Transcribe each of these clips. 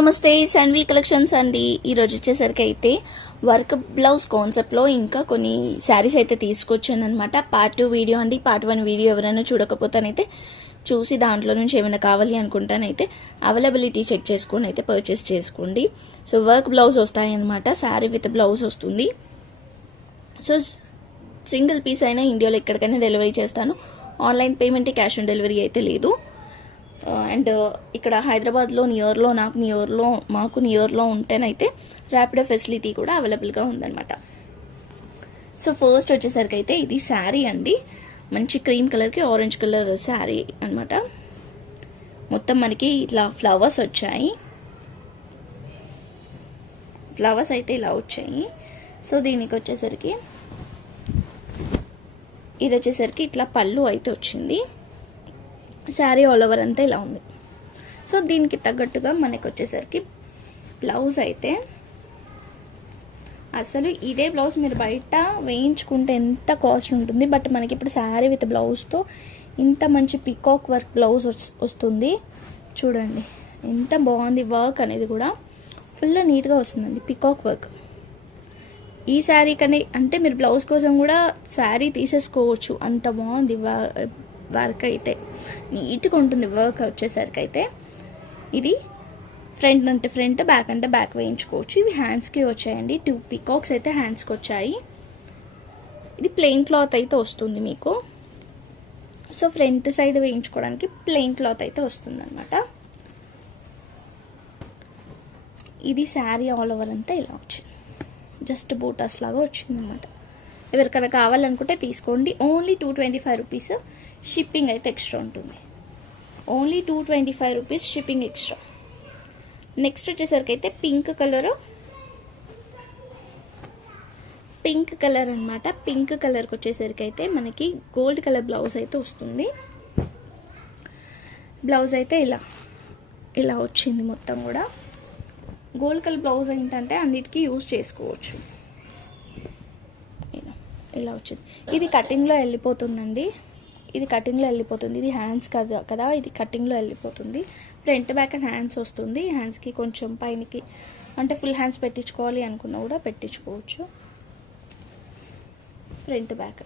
నమస్తే శాన్వి కలెక్షన్స్ అండి. ఈరోజు వచ్చేసరికి అయితే వర్క్ బ్లౌజ్ కాన్సెప్ట్లో ఇంకా కొన్ని శారీస్ అయితే తీసుకొచ్చాను అనమాట. పార్ట్ 2 వీడియో అండి. పార్ట్ 1 వీడియో ఎవరైనా చూడకపోతానైతే చూసి దాంట్లో నుంచి ఏమైనా కావాలి అనుకుంటానైతే అవైలబిలిటీ చెక్ చేసుకొని అయితే పర్చేస్ చేసుకోండి. సో వర్క్ బ్లౌజ్ వస్తాయి అనమాట. శారీ విత్ బ్లౌజ్ వస్తుంది. సో సింగిల్ పీస్ అయినా ఇండియాలో ఎక్కడికైనా డెలివరీ చేస్తాను. Online payment, cash on delivery అయితే లేదు. అండ్ ఇక్కడ హైదరాబాద్లో మాకు నియర్లో ఉంటేనైతే ర్యాపిడో ఫెసిలిటీ కూడా అవైలబుల్గా ఉందన్నమాట. సో ఫస్ట్ వచ్చేసరికి అయితే ఇది శారీ అండి. మంచి క్రీమ్ కలర్కి ఆరెంజ్ కలర్ శారీ అనమాట. మొత్తం మనకి ఇట్లా ఫ్లవర్స్ వచ్చాయి. ఫ్లవర్స్ అయితే ఇలా వచ్చాయి. సో దీనికి వచ్చేసరికి ఇది వచ్చేసరికి ఇట్లా పళ్ళు అయితే వచ్చింది. శారీ ఆల్ ఓవర్ అంతా ఇలా ఉంది. సో దీనికి తగ్గట్టుగా మనకు వచ్చేసరికి బ్లౌజ్ అయితే అసలు ఇదే బ్లౌజ్ మీరు బయట వేయించుకుంటే ఎంత కాస్ట్ ఉంటుంది. బట్ మనకి ఇప్పుడు శారీ విత్ బ్లౌజ్తో ఇంత మంచి పికాక్ వర్క్ బ్లౌజ్ వస్తుంది. చూడండి ఎంత బాగుంది. వర్క్ అనేది కూడా ఫుల్ నీట్గా వస్తుందండి. పికాక్ వర్క్ ఈ శారీ కనే అంటే మీరు బ్లౌజ్ కోసం కూడా శారీ తీసేసుకోవచ్చు. అంత బాగుంది వర్క్ అయితే. నీట్గా ఉంటుంది వర్క్ వచ్చేసరికి అయితే. ఇది ఫ్రంట్ అంటే ఫ్రంట్, బ్యాక్ అంటే బ్యాక్ వేయించుకోవచ్చు. ఇవి హ్యాండ్స్కి వచ్చాయండి. 2 పికాక్స్ అయితే హ్యాండ్స్కి వచ్చాయి. ఇది ప్లెయిన్ క్లాత్ అయితే వస్తుంది మీకు. సో ఫ్రంట్ సైడ్ వేయించుకోవడానికి ప్లెయిన్ క్లాత్ అయితే వస్తుంది అనమాట. ఇది శారీ ఆల్ ఓవర్ అంతా ఇలా వచ్చింది. జస్ట్ బూటాస్ లాగా వచ్చింది అనమాట. ఎవరికైనా కావాలనుకుంటే తీసుకోండి. Only 225 rupees. షిప్పింగ్ అయితే ఎక్స్ట్రా ఉంటుంది. Only 225 rupees shipping extra. Next వచ్చేసరికి అయితే పింక్ కలర్ అనమాట. పింక్ కలర్కి వచ్చేసరికి అయితే మనకి గోల్డ్ కలర్ బ్లౌజ్ అయితే వస్తుంది. బ్లౌజ్ అయితే ఇలా వచ్చింది మొత్తం కూడా. గోల్డ్ కలర్ బ్లౌజ్ ఏంటంటే అన్నిటికీ యూజ్ చేసుకోవచ్చు. ఇలా వచ్చింది. ఇది కటింగ్లో వెళ్ళిపోతుందండి. ఇది హ్యాండ్స్ కదా, ఇది కటింగ్లో వెళ్ళిపోతుంది. ఫ్రంట్ బ్యాక్ అండ్ హ్యాండ్స్ వస్తుంది. హ్యాండ్స్కి కొంచెం పైనకి అంటే ఫుల్ హ్యాండ్స్ పెట్టించుకోవాలి అనుకున్నా కూడా పెట్టించుకోవచ్చు. ఫ్రంట్ బ్యాక్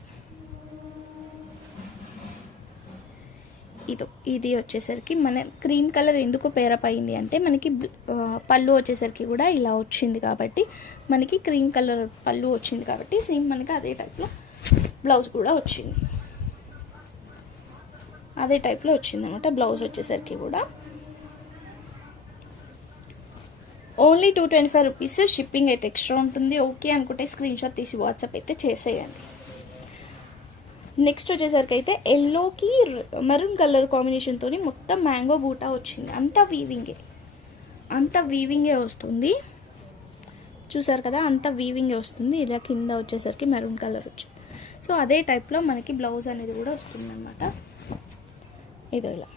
ఇది వచ్చేసరికి మన క్రీమ్ కలర్ ఎందుకు పేరప్ అయింది అంటే మనకి పళ్ళు వచ్చేసరికి కూడా ఇలా వచ్చింది కాబట్టి, మనకి క్రీమ్ కలర్ పళ్ళు వచ్చింది కాబట్టి సేమ్ మనకి అదే టైప్లో బ్లౌజ్ కూడా వచ్చింది. అదే టైప్లో వచ్చింది అనమాట బ్లౌజ్ వచ్చేసరికి కూడా. Only 225 rupees. షిప్పింగ్ అయితే ఎక్స్ట్రా ఉంటుంది. ఓకే అనుకుంటే స్క్రీన్ షాట్ తీసి వాట్సాప్ అయితే చేసేయండి. నెక్స్ట్ వచ్చేసరికి అయితే ఎల్లోకి మెరూన్ కలర్ కాంబినేషన్తో మొత్తం మ్యాంగో బూటా వచ్చింది. అంతా వీవింగే వస్తుంది. చూసారు కదా, అంతా వీవింగే వస్తుంది. ఇలా కింద వచ్చేసరికి మెరూన్ కలర్ వచ్చింది. సో అదే టైప్లో మనకి బ్లౌజ్ అనేది కూడా వస్తుంది అనమాట. ఇదో ఇలా.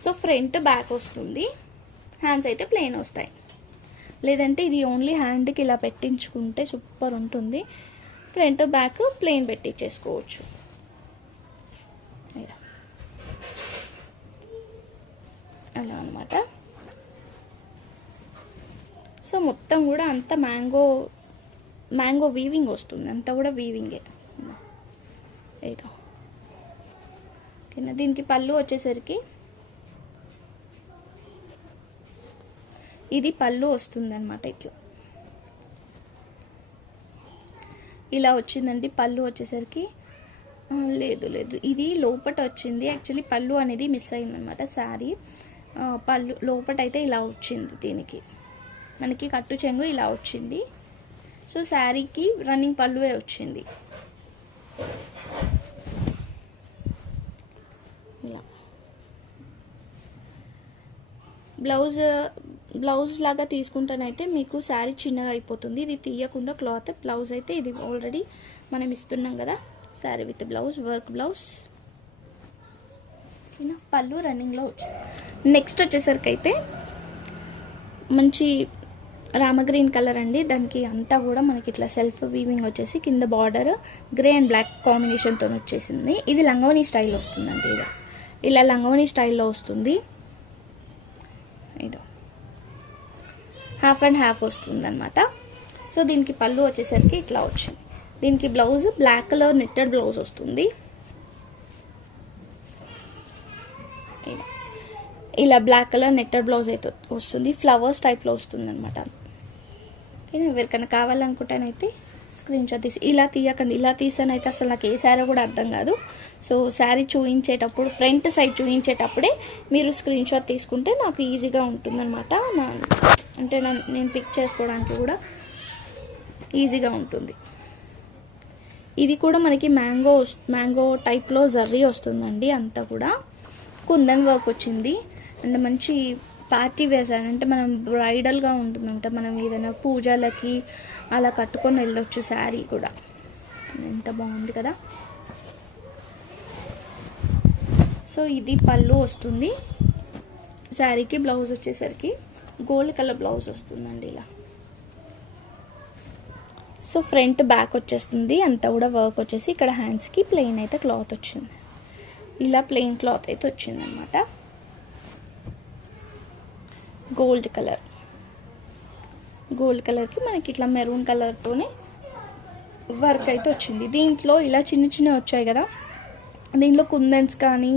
సో ఫ్రంట్ బ్యాక్ వస్తుంది. హ్యాండ్స్ అయితే ప్లెయిన్ వస్తాయి. లేదంటే ఇది ఓన్లీ హ్యాండ్కి ఇలా పెట్టించుకుంటే సూపర్ ఉంటుంది. ఫ్రంట్ బ్యాక్ ప్లెయిన్ పెట్టించేసుకోవచ్చు. అలా అనమాట. సో మొత్తం కూడా అంతా మ్యాంగో వీవింగ్ వస్తుంది. అంతా కూడా వీవింగే. ఏదో ఓకేనా. దీనికి పళ్ళు వచ్చేసరికి ఇది పళ్ళు వస్తుంది అనమాట. ఇలా వచ్చిందండి పళ్ళు వచ్చేసరికి. లేదు ఇది లోపట వచ్చింది. యాక్చువల్లీ పళ్ళు అనేది మిస్ అయిందనమాట. శారీ పళ్ళు లోపట అయితే ఇలా వచ్చింది. దీనికి మనకి కట్టు చెంగు ఇలా వచ్చింది. సో శారీకి రన్నింగ్ పళ్ళువే వచ్చింది. ఇలా బ్లౌజ్ లాగా తీసుకుంటానైతే మీకు శారీ చిన్నగా అయిపోతుంది. ఇది తీయకుండా క్లాత్ బ్లౌజ్ అయితే ఇది ఆల్రెడీ మనం ఇస్తున్నాం కదా. Sari with blouse, work blouse. పళ్ళు రన్నింగ్లో వచ్చింది. నెక్స్ట్ వచ్చేసరికి అయితే మంచి రామ గ్రీన్ కలర్ అండి. దానికి అంతా కూడా మనకి ఇట్లా సెల్ఫ్ వీవింగ్ వచ్చేసి కింద బార్డర్ గ్రే అండ్ బ్లాక్ కాంబినేషన్తో వచ్చేసింది. ఇది లంగవని స్టైల్ వస్తుందండి. ఇది ఇలా లంగవని స్టైల్లో వస్తుంది. ఇదో హాఫ్ అండ్ హాఫ్ వస్తుంది అనమాట. సో దీనికి పళ్ళు వచ్చేసరికి ఇట్లా వచ్చింది. దీనికి blouse black colour netted blouse వస్తుంది. ఇలా బ్లాక్ కలర్ నెట్టెడ్ బ్లౌజ్ అయితే వస్తుంది. ఫ్లవర్స్ టైప్లో వస్తుంది అనమాట. ఓకే, ఎవరికైనా కావాలనుకుంటేనైతే స్క్రీన్ షాట్ తీసి, ఇలా తీయకండి, ఇలా తీసానైతే అసలు నాకు ఏ శారీ కూడా అర్థం కాదు. సో శారీ చూపించేటప్పుడు ఫ్రంట్ సైడ్ చూపించేటప్పుడే మీరు స్క్రీన్ షాట్ తీసుకుంటే నాకు ఈజీగా ఉంటుందన్నమాట. అంటే నేను పిక్ చేసుకోవడానికి కూడా ఈజీగా ఉంటుంది. ఇది కూడా మనకి మ్యాంగో టైప్లో జర్రీ వస్తుందండి. అంతా కూడా కుందన్ వర్క్ వచ్చింది. అండ్ మంచి పార్టీ వేర్ అంటే మనం బ్రైడల్గా ఉంటుందంట. మనం ఏదైనా పూజలకి అలా కట్టుకొని వెళ్ళొచ్చు. శారీ కూడా ఎంత బాగుంది కదా. సో ఇది పళ్ళు వస్తుంది. శారీకి బ్లౌజ్ వచ్చేసరికి గోల్డ్ కలర్ బ్లౌజ్ వస్తుందండి ఇలా. సో ఫ్రంట్ బ్యాక్ వచ్చేస్తుంది. అంతా కూడా వర్క్ వచ్చేసి ఇక్కడ హ్యాండ్స్కి ప్లెయిన్ అయితే క్లాత్ వచ్చింది. ఇలా ప్లెయిన్ క్లాత్ అయితే వచ్చింది అనమాట. గోల్డ్ కలర్కి మనకి ఇట్లా మెరూన్ కలర్తోనే వర్క్ అయితే వచ్చింది. దీంట్లో ఇలా చిన్న వచ్చాయి కదా, దీంట్లో కుందన్స్ కానీ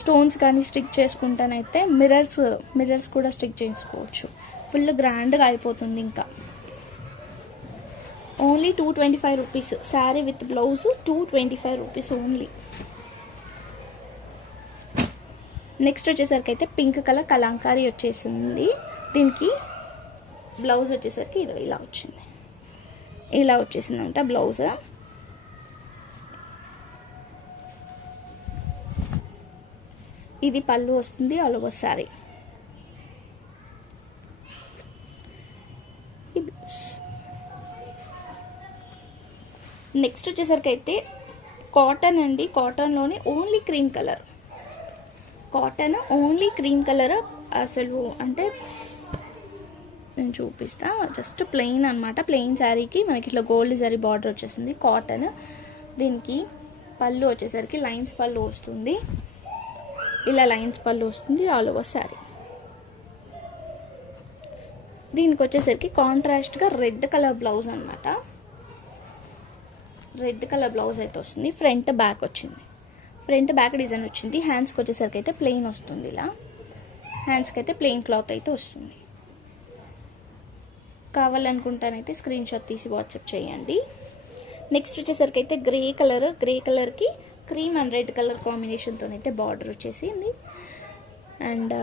స్టోన్స్ కానీ స్టిక్ చేసుకుంటానైతే మిర్రర్స్ కూడా స్టిక్ చేసుకోవచ్చు. ఫుల్ గ్రాండ్గా అయిపోతుంది. ఇంకా only 225 rupees. Sari with blouse 225 rupees only. Next వచ్చేసరికి అయితే పింక్ కలర్ కలంకారీ వచ్చేసింది. దీనికి బ్లౌజ్ వచ్చేసరికి ఇది ఇలా వచ్చింది. ఇలా వచ్చేసిందంట బ్లౌజ్. ఇది పళ్ళు వస్తుంది. All over sari. నెక్స్ట్ వచ్చేసరికి అయితే కాటన్ అండి. కాటన్లోని ఓన్లీ క్రీమ్ కలర్. అసలు అంటే నేను చూపిస్తా. జస్ట్ ప్లెయిన్ అనమాట. ప్లెయిన్ శారీకి మనకి ఇట్లా గోల్డ్ జరీ బార్డర్ వచ్చేసింది. కాటన్. దీనికి పళ్ళు వచ్చేసరికి లైన్స్ పళ్ళు వస్తుంది. ఇలా లైన్స్ పళ్ళు వస్తుంది ఆల్ ఓవర్ శారీ. దీనికి వచ్చేసరికి కాంట్రాస్ట్గా రెడ్ కలర్ బ్లౌజ్ అనమాట. రెడ్ కలర్ బ్లౌజ్ అయితే వస్తుంది. ఫ్రంట్ బ్యాక్ వచ్చింది. ఫ్రంట్ బ్యాక్ డిజైన్ వచ్చింది. హ్యాండ్స్కి వచ్చేసరికి అయితే ప్లెయిన్ వస్తుంది. ఇలా హ్యాండ్స్కి అయితే ప్లెయిన్ క్లాత్ అయితే వస్తుంది. కావాలనుకుంటానైతే స్క్రీన్ షాట్ తీసి వాట్సాప్ చేయండి. నెక్స్ట్ వచ్చేసరికి అయితే గ్రే కలర్కి క్రీమ్ అండ్ రెడ్ కలర్ కాంబినేషన్తో అయితే బార్డర్ వచ్చేసింది. అండ్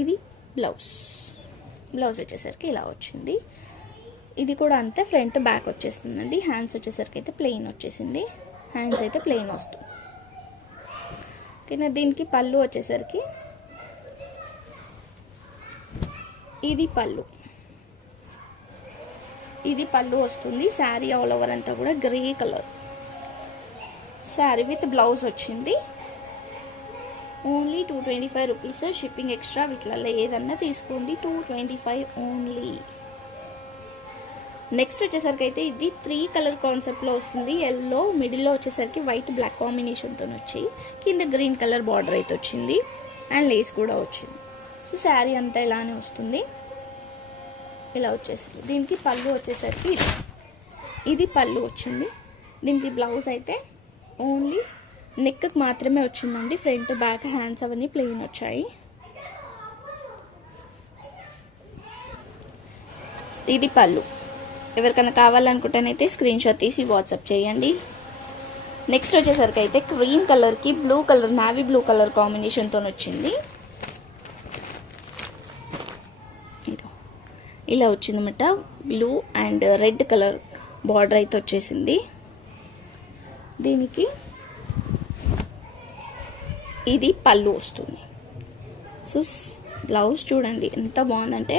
ఇది బ్లౌజ్ వచ్చేసరికి ఇలా వచ్చింది. ఇది కూడా అంతే. ఫ్రంట్ బ్యాక్ వచ్చేస్తుందండి. హ్యాండ్స్ వచ్చేసరికి అయితే ప్లెయిన్ వచ్చేసింది. హ్యాండ్స్ అయితే ప్లెయిన్ వస్తుంది. ఓకేనా. దీనికి పళ్ళు వచ్చేసరికి ఇది పళ్ళు వస్తుంది. శారీ ఆల్ ఓవర్ అంతా కూడా grey colour. Sari with blouse వచ్చింది. Only 225 rupees. Shipping extra. వీటిలలో ఏదన్నా తీసుకోండి. 225 ఓన్లీ. నెక్స్ట్ వచ్చేసరికి అయితే ఇది 3 కలర్ కాన్సెప్ట్లో వస్తుంది. ఎల్లో మిడిల్లో వచ్చేసరికి వైట్ బ్లాక్ కాంబినేషన్తో వచ్చి కింద గ్రీన్ కలర్ బార్డర్ అయితే వచ్చింది. అండ్ లేస్ కూడా వచ్చింది. సో శారీ అంతా ఇలానే వస్తుంది. ఇలా వచ్చేసింది. దీనికి పళ్ళు వచ్చేసరికి ఇది పళ్ళు వచ్చింది. దీనికి బ్లౌజ్ అయితే ఓన్లీ నెక్కి మాత్రమే వచ్చిందండి. ఫ్రంట్ బ్యాక్ హ్యాండ్స్ అవన్నీ ప్లెయిన్ వచ్చాయి. ఇది పళ్ళు. ఎవరికైనా కావాలనుకుంటేనైతే స్క్రీన్ షాట్ తీసి వాట్సాప్ చేయండి. నెక్స్ట్ వచ్చేసరికి అయితే క్రీమ్ కలర్కి blue colour, navy blue colour కాంబినేషన్తో వచ్చింది. ఇలా వచ్చిందన్నమాట. Blue and red colour border అయితే వచ్చేసింది. దీనికి ఇది పళ్ళు వస్తుంది. సో బ్లౌజ్ చూడండి ఎంత బాగుందంటే.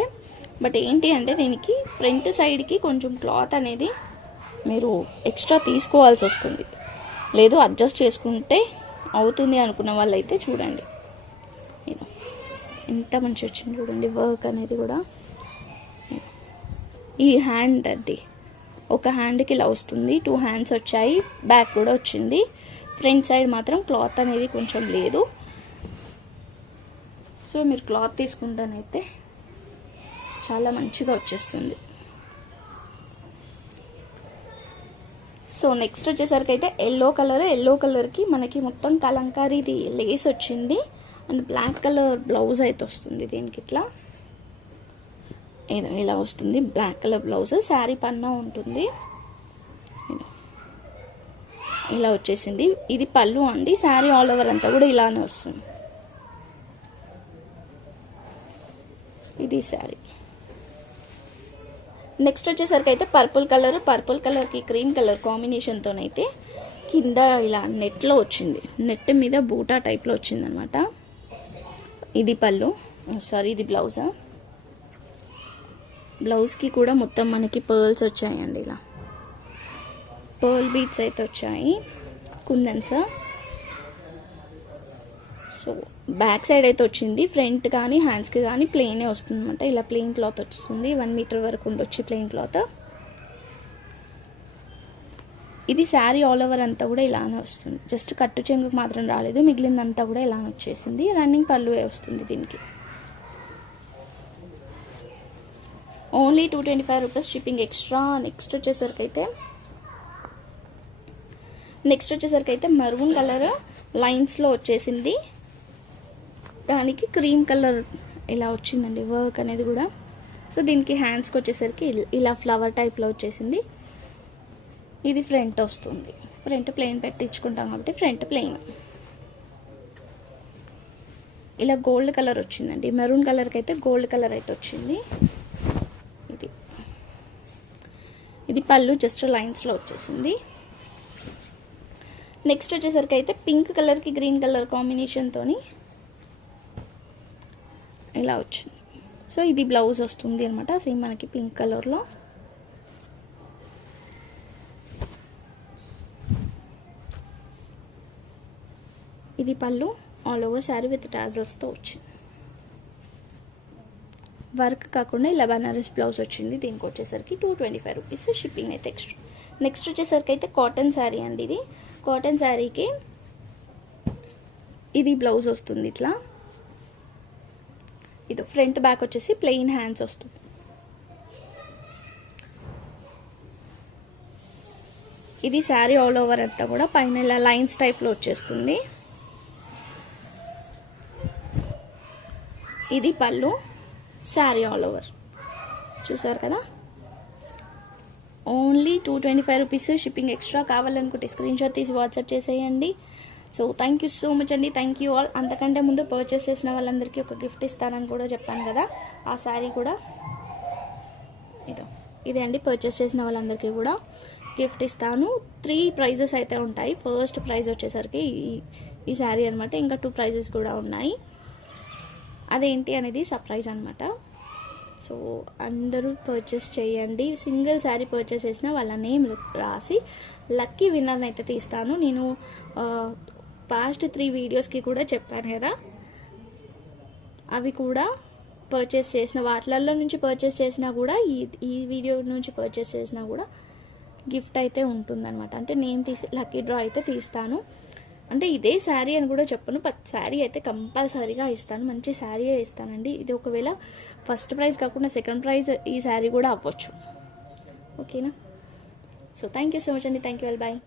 బట్ ఏంటి అంటే దీనికి ఫ్రంట్ సైడ్కి కొంచెం క్లాత్ అనేది మీరు ఎక్స్ట్రా తీసుకోవాల్సి వస్తుంది. లేదు అడ్జస్ట్ చేసుకుంటే అవుతుంది అనుకున్న వాళ్ళైతే చూడండి. ఎంత మంచి వచ్చింది చూడండి. వర్క్ అనేది కూడా ఈ హ్యాండ్ అండి. ఒక హ్యాండ్కి ఇలా వస్తుంది. 2 హ్యాండ్స్ వచ్చాయి. బ్యాక్ కూడా వచ్చింది. ఫ్రంట్ సైడ్ మాత్రం క్లాత్ అనేది కొంచెం లేదు. సో మీరు క్లాత్ తీసుకుంటానైతే చాలా మంచిగా వచ్చేస్తుంది. సో నెక్స్ట్ వచ్చేసరికి అయితే ఎల్లో కలర్కి మనకి మొత్తం కలంకారీది లేస్ వచ్చింది అండ్ బ్లాక్ కలర్ బ్లౌజ్ అయితే వస్తుంది. దీనికి ఇట్లా ఇలా వస్తుంది బ్లాక్ కలర్ బ్లౌజ్. శారీ పన్నా ఉంటుంది, ఇలా వచ్చేసింది. ఇది పళ్ళు అండి. శారీ ఆల్ ఓవర్ అంతా కూడా ఇలానే వస్తుంది. ఇది శారీ. నెక్స్ట్ వచ్చేసరికి అయితే పర్పుల్ కలర్కి క్రీమ్ కలర్ కాంబినేషన్తోనైతే కింద ఇలా నెట్లో వచ్చింది. నెట్ మీద బూటా టైప్లో వచ్చిందనమాట. ఇది పళ్ళు, ఇది బ్లౌజా. బ్లౌజ్కి కూడా మొత్తం మనకి పర్ల్స్ వచ్చాయండి. ఇలా పర్ల్ బీట్స్ అయితే వచ్చాయి, కుందన్స్. సో బ్యాక్ సైడ్ అయితే వచ్చింది. ఫ్రంట్ కానీ హ్యాండ్స్కి కానీ ప్లెయినే వస్తుంది అనమాట. ఇలా ప్లెయిన్ క్లాత్ వస్తుంది. 1 మీటర్ వరకు ఉండొచ్చు ప్లెయిన్ క్లాత్. ఇది శారీ ఆల్ ఓవర్ అంతా కూడా ఇలానే వస్తుంది. జస్ట్ కట్టు చెంగుకు మాత్రం రాలేదు, మిగిలిందంతా కూడా ఇలానే వచ్చేసింది. రన్నింగ్ పళ్ళువే వస్తుంది దీనికి. Only 225 rupees shipping extra. Next వచ్చేసరికి అయితే మరూన్ కలర్ లైన్స్లో వచ్చేసింది. దానికి క్రీమ్ కలర్ ఇలా వచ్చిందండి వర్క్ అనేది కూడా. సో దీనికి హ్యాండ్స్కి వచ్చేసరికి ఇలా ఫ్లవర్ టైప్లో వచ్చేసింది. ఇది ఫ్రంట్ వస్తుంది. ఫ్రంట్ ప్లెయిన్ పెట్టించుకుంటాం కాబట్టి ఫ్రంట్ ప్లెయిన్. ఇలా గోల్డ్ కలర్ వచ్చిందండి. మెరూన్ కలర్కి అయితే గోల్డ్ కలర్ అయితే వచ్చింది. ఇది పళ్ళు జస్ట్ లైన్స్లో వచ్చేసింది. నెక్స్ట్ వచ్చేసరికి అయితే పింక్ కలర్కి గ్రీన్ కలర్ కాంబినేషన్తో ఇలా వచ్చింది. సో ఇది బ్లౌజ్ వస్తుంది అనమాట, సేమ్ మనకి పింక్ కలర్లో. ఇది పళ్ళు ఆల్ ఓవర్ శారీ విత్ టాజల్స్తో వచ్చింది. వర్క్ కాకుండా ఇలా బనారస్ బ్లౌజ్ వచ్చింది. దీనికి వచ్చేసరికి 225 రూపీస్ షిప్పింగ్ అయితే ఎక్స్ట్రా. నెక్స్ట్ వచ్చేసరికి అయితే కాటన్ శారీ అండి. ఇది కాటన్ శారీకి ఇది బ్లౌజ్ వస్తుంది. ఇట్లా ఇది ఫ్రంట్ బ్యాక్ వచ్చేసి ప్లెయిన్ హ్యాండ్స్ వస్తుంది. ఇది శారీ ఆల్ ఓవర్ అంతా కూడా పైన ఇలా లైన్స్ టైప్లో వచ్చేస్తుంది. ఇది పళ్ళు, శారీ ఆల్ ఓవర్ చూసారు కదా. Only 225 rupees shipping extra. కావాలనుకుంటే స్క్రీన్ షాట్ తీసి వాట్సాప్ చేసేయండి. So thank you so much అండి, థ్యాంక్ యూ ఆల్. అంతకంటే ముందు పర్చేస్ చేసిన వాళ్ళందరికీ ఒక గిఫ్ట్ ఇస్తానని కూడా చెప్పాను కదా, ఆ శారీ కూడా ఇదే అండి. పర్చేస్ చేసిన వాళ్ళందరికీ కూడా గిఫ్ట్ ఇస్తాను. 3 ప్రైజెస్ అయితే ఉంటాయి. ఫస్ట్ ప్రైజ్ వచ్చేసరికి ఈ శారీ అనమాట. ఇంకా 2 ప్రైజెస్ కూడా ఉన్నాయి. అదేంటి అనేది సర్ప్రైజ్ అనమాట. సో అందరూ పర్చేస్ చేయండి. సింగిల్ శారీ పర్చేస్ చేసిన వాళ్ళ నేమ్ రాసి లక్కీ విన్నర్ని అయితే తీస్తాను. నేను పాస్ట్ 3 వీడియోస్కి కూడా చెప్పాను కదా, అవి కూడా పర్చేస్ చేసిన వాటిలలో నుంచి పర్చేస్ చేసినా కూడా ఈ వీడియో నుంచి పర్చేస్ చేసినా కూడా గిఫ్ట్ అయితే ఉంటుందన్నమాట. అంటే నేను లక్కీ డ్రా అయితే తీస్తాను. అంటే ఇదే శారీ అని కూడా చెప్పను, శారీ అయితే కంపల్సరీగా ఇస్తాను. మంచి శారీయే ఇస్తానండి. ఇది ఒకవేళ ఫస్ట్ ప్రైజ్ కాకుండా సెకండ్ ప్రైజ్ ఈ శారీ కూడా అవ్వచ్చు. ఓకేనా. So thank you so much అండి, థ్యాంక్ యూ, వెల్ బాయ్.